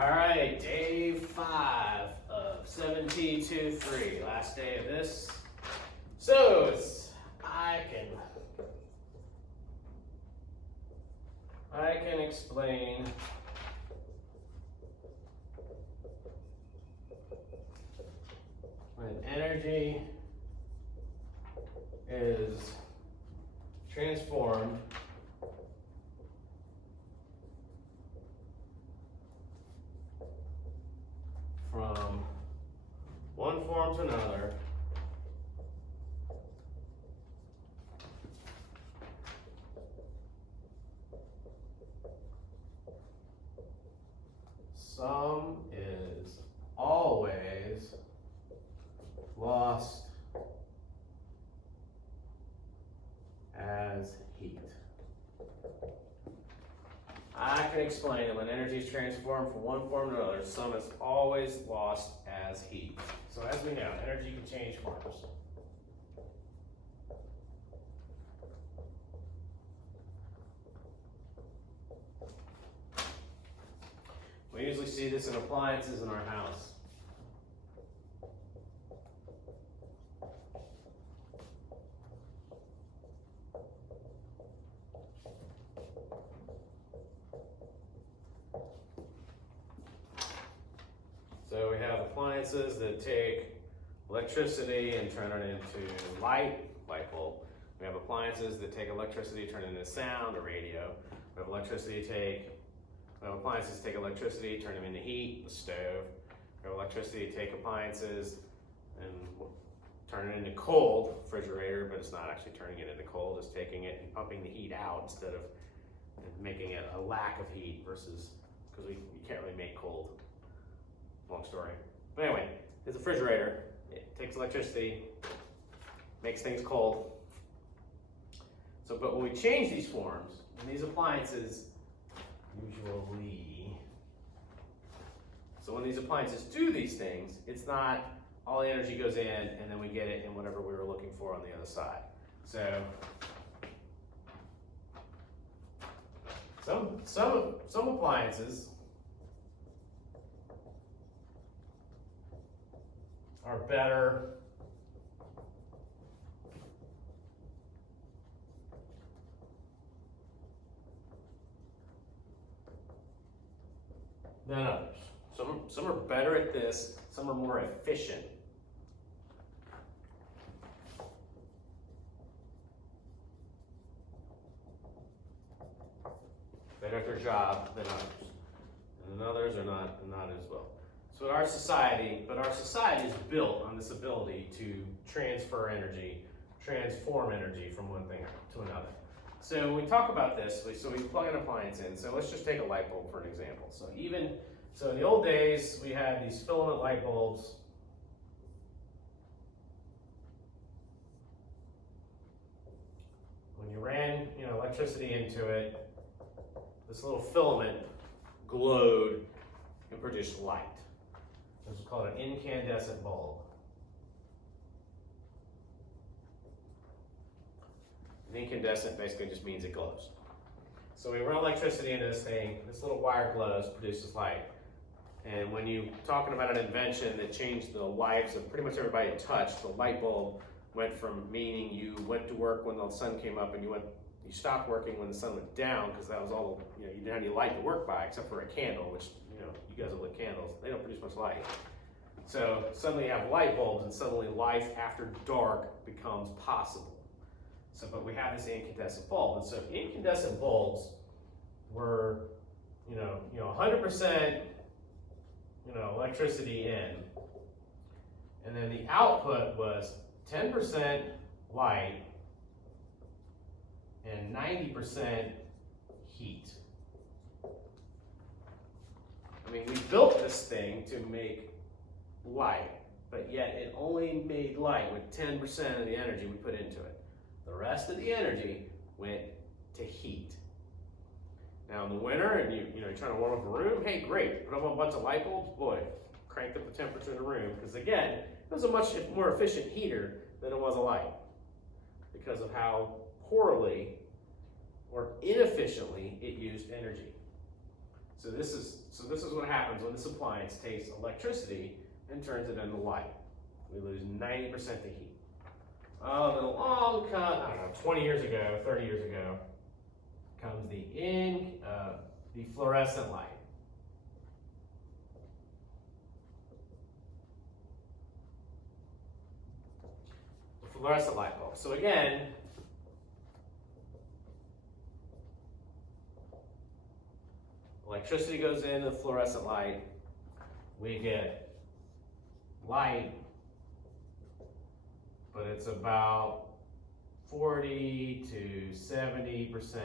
All right, day 5 of 7.P.2.3, last day of this. So I can explain when energy is transformed from one form to another some is always lost as heat. I can explain that when energy is transformed from one form to another, some is always lost as heat. So as we know, energy can change forms. We usually see this in appliances in our house. So we have appliances that take electricity and turn it into light bulb. We have appliances that take electricity, turn it into sound, a radio. We have appliances take electricity, turn them into heat, the stove. We have electricity take appliances and turn it into cold, refrigerator, but it's not actually turning it into cold, it's taking it and pumping the heat out instead of making it a lack of heat versus, because you can't really make cold. Long story. But anyway, it's a refrigerator. It takes electricity, makes things cold. So, but when we change these forms, and these appliances so when these appliances do these things, it's not all the energy goes in and then we get it in whatever we were looking for on the other side. So some appliances are better than others. Some are better at this, some are more efficient. Better at their job than others. And others are not as well. So our society is built on this ability to transfer energy, transform energy from one thing to another. So when we talk about this, so we plug an appliance in. So let's just take a light bulb for an example. So in the old days, we had these filament light bulbs. When you ran, electricity into it, this little filament glowed and produced light. This is called an incandescent bulb. An incandescent basically just means it glows. So we run electricity into this thing, this little wire glows, produces light. And when you're talking about an invention that changed the lives of pretty much everybody it touched, the light bulb went from meaning you went to work when the sun came up and you stopped working when the sun went down, because that was all, you didn't have any light to work by except for a candle, which, you guys have lit candles, they don't produce much light. So suddenly you have light bulbs and suddenly life after dark becomes possible. So, but we have this incandescent bulb, and so incandescent bulbs were, 100%, electricity in, and then the output was 10% light and 90% heat. I mean, we built this thing to make light, but yet it only made light with 10% of the energy we put into it. The rest of the energy went to heat. Now in the winter, and you're trying to warm up a room, hey, great, put up a bunch of light bulbs, boy, cranked up the temperature in the room, because again, it was a much more efficient heater than it was a light, because of how poorly or inefficiently it used energy. So this is what happens when this appliance takes electricity and turns it into light. We lose 90% to heat. Oh, then along comes, I don't know, 20 years ago, 30 years ago, comes the fluorescent light. The fluorescent light bulb. So again, electricity goes into the fluorescent light. We get light, but it's about 40 to 70%.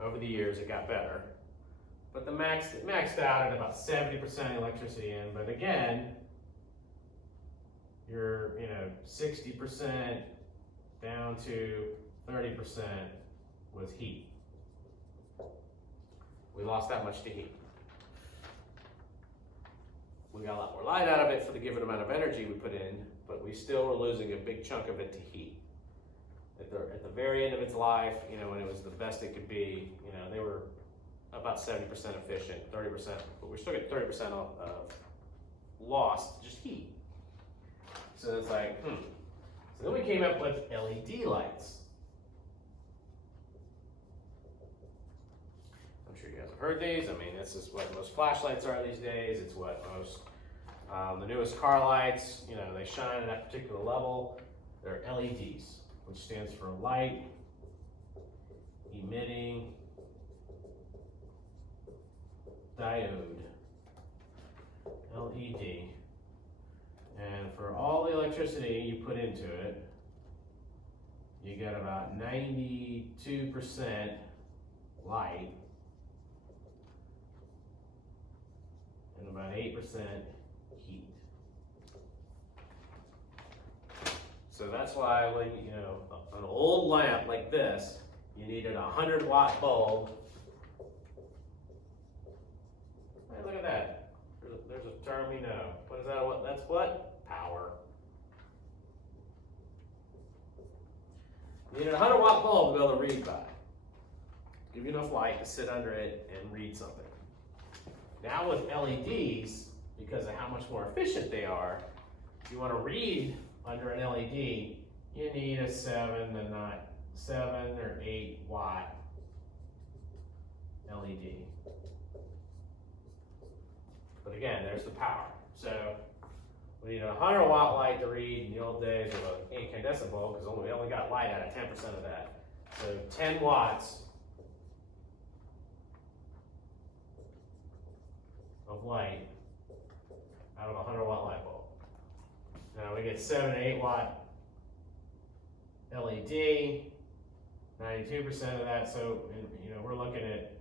Over the years, it got better. But it maxed out at about 70% electricity in. But again, you're 60% down to 30% was heat. We lost that much to heat. We got a lot more light out of it for the given amount of energy we put in, but we still were losing a big chunk of it to heat. At the very end of its life, when it was the best it could be, they were about 70% efficient, 30%, but we're still getting 30% of lost, just heat. So it's like, So then we came up with LED lights. I'm sure you guys have heard these. I mean, this is what most flashlights are these days. It's what most, the newest car lights, they shine at that particular level. They're LEDs, which stands for light emitting diode, LED. And for all the electricity you put into it, you get about 92% light and about 8% heat. So that's why when, an old lamp like this, you needed a 100-watt bulb. Hey, look at that. There's a term we know. What is that? That's what? Power. You needed a 100-watt bulb to be able to read by. Give you enough light to sit under it and read something. Now with LEDs, because of how much more efficient they are, if you want to read under an LED, you need a 7 or 8 watt LED. But again, there's the power. So we need a 100-watt light to read in the old days of an incandescent bulb, because we only got light out of 10% of that. So 10 watts of light out of a 100-watt light bulb. Now we get 7 to 8 watt LED, 92% of that. So we're looking at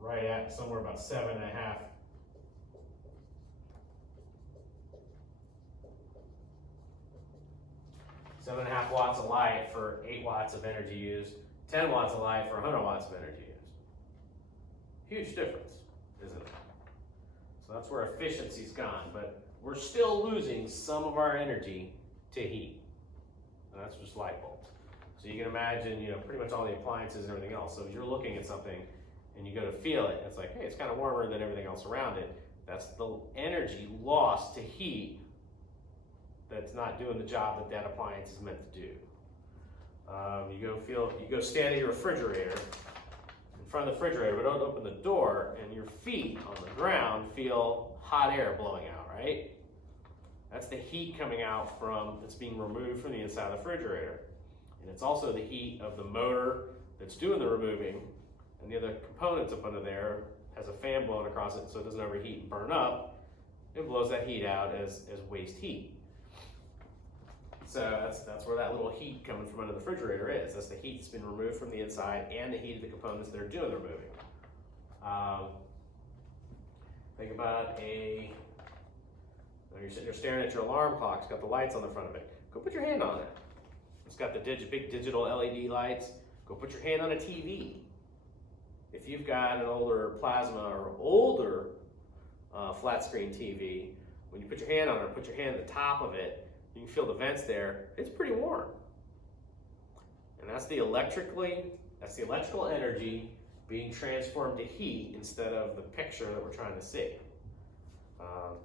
right at somewhere about 7.5. 7.5 watts of light for 8 watts of energy used, 10 watts of light for 100 watts of energy used. Huge difference, isn't it? So that's where efficiency's gone, but we're still losing some of our energy to heat. And that's just light bulbs. So you can imagine, pretty much all the appliances and everything else. So if you're looking at something and you go to feel it, it's like, hey, it's kind of warmer than everything else around it. That's the energy lost to heat that's not doing the job that appliance is meant to do. You go stand at your refrigerator, in front of the refrigerator, but don't open the door, and your feet on the ground feel hot air blowing out, right? That's the heat coming out that's being removed from the inside of the refrigerator. And it's also the heat of the motor that's doing the removing, and the other components up under there has a fan blowing across it so it doesn't overheat and burn up. It blows that heat out as waste heat. So that's where that little heat coming from under the refrigerator is. That's the heat that's been removed from the inside and the heat of the components that are doing the removing. Think about you're sitting there staring at your alarm clock. It's got the lights on the front of it. Go put your hand on it. It's got the big digital LED lights. Go put your hand on a TV. If you've got an older plasma or older flat screen TV, when you put your hand on it, put your hand at the top of it, you can feel the vents there. It's pretty warm. And that's the electrical energy being transformed to heat instead of the picture that we're trying to see. Now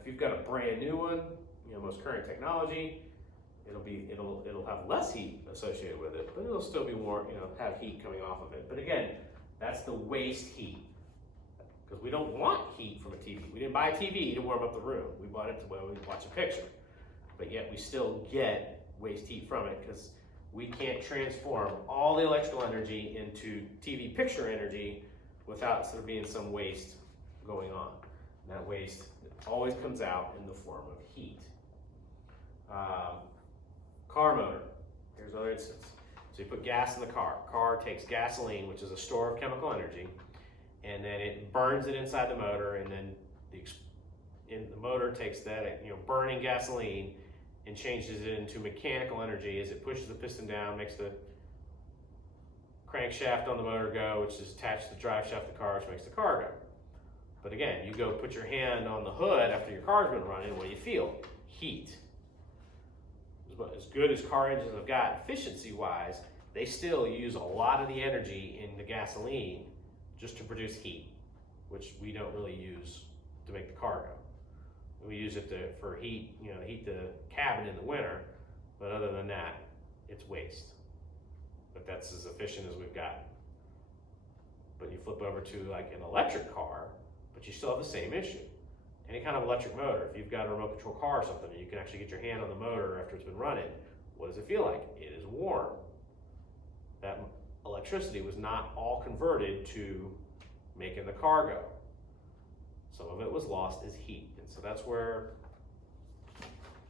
if you've got a brand new one, most current technology, it'll have less heat associated with it, but it'll still be more, have heat coming off of it. But again, that's the waste heat, because we don't want heat from a TV. We didn't buy a TV to warm up the room. We bought it to where we watch a picture, but yet we still get waste heat from it because we can't transform all the electrical energy into TV picture energy without there being some waste going on. And that waste always comes out in the form of heat. Car motor, here's another instance. So you put gas in the car. Car takes gasoline, which is a store of chemical energy, and then it burns it inside the motor, and then the motor takes that, burning gasoline and changes it into mechanical energy as it pushes the piston down, makes the crankshaft on the motor go, which is attached to the drive shaft of the car, which makes the car go. But again, you go put your hand on the hood after your car's been running, what do you feel? Heat. As good as car engines have got efficiency-wise, they still use a lot of the energy in the gasoline just to produce heat, which we don't really use to make the car go. We use it for heat, heat the cabin in the winter, but other than that, it's waste. But that's as efficient as we've got. But you flip over to like an electric car, but you still have the same issue. Any kind of electric motor, if you've got a remote control car or something, you can actually get your hand on the motor after it's been running. What does it feel like? It is warm. That electricity was not all converted to making the car go. Some of it was lost as heat. And so that's where,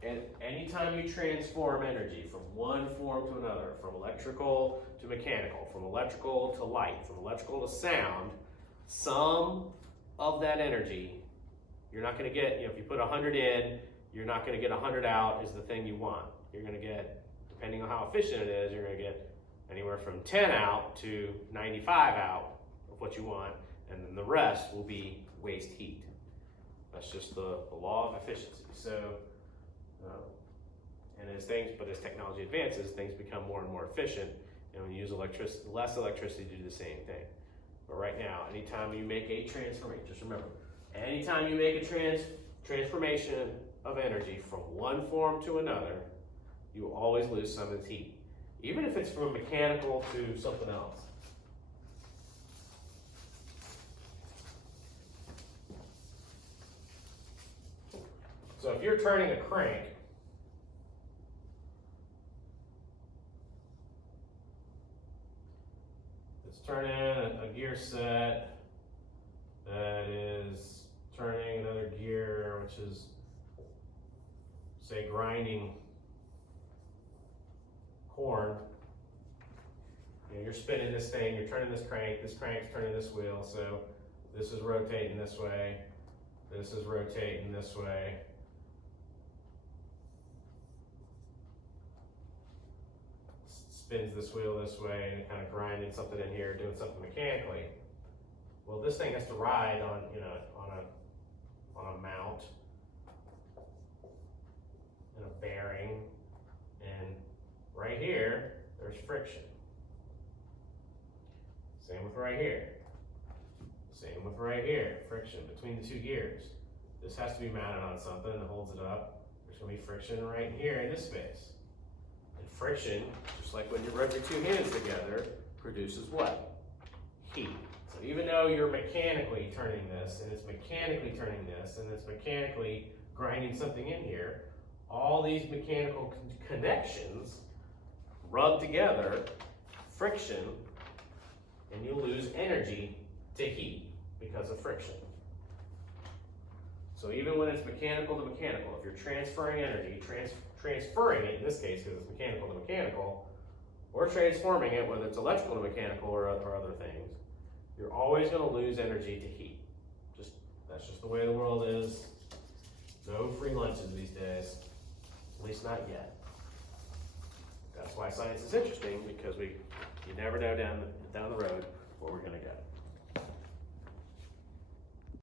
and anytime you transform energy from one form to another, from electrical to mechanical, from electrical to light, from electrical to sound, some of that energy, you're not going to get, if you put 100 in, you're not going to get 100 out is the thing you want. You're going to get, depending on how efficient it is, you're going to get anywhere from 10 out to 95 out of what you want, and then the rest will be waste heat. That's just the law of efficiency. So, and as technology advances, things become more and more efficient, and we use less electricity to do the same thing. But right now, anytime you make a transformation, just remember, anytime you make a transformation of energy from one form to another, you will always lose some of its heat, even if it's from mechanical to something else. So if you're turning a crank, it's turning a gear set that is turning another gear, which is, say, grinding corn. You're spinning this thing, you're turning this crank's turning this wheel, so this is rotating this way, this is rotating this way. Spins this wheel this way, and kind of grinding something in here, doing something mechanically. Well, this thing has to ride on, on a mount and a bearing, and right here, there's friction. Same with right here. Same with right here, friction between the two gears. This has to be mounted on something that holds it up. There's gonna be friction right here in this space. And friction, just like when you rub your two hands together, produces what? Heat. So even though you're mechanically turning this, and it's mechanically turning this, and it's mechanically grinding something in here, all these mechanical connections rub together, friction, and you lose energy to heat because of friction. So even when it's mechanical to mechanical, if you're transferring energy, transferring it in this case because it's mechanical to mechanical, or transforming it, whether it's electrical to mechanical or other things, you're always going to lose energy to heat. That's just the way the world is. No free lunches these days, at least not yet. That's why science is interesting, because you never know down the road where we're going to go.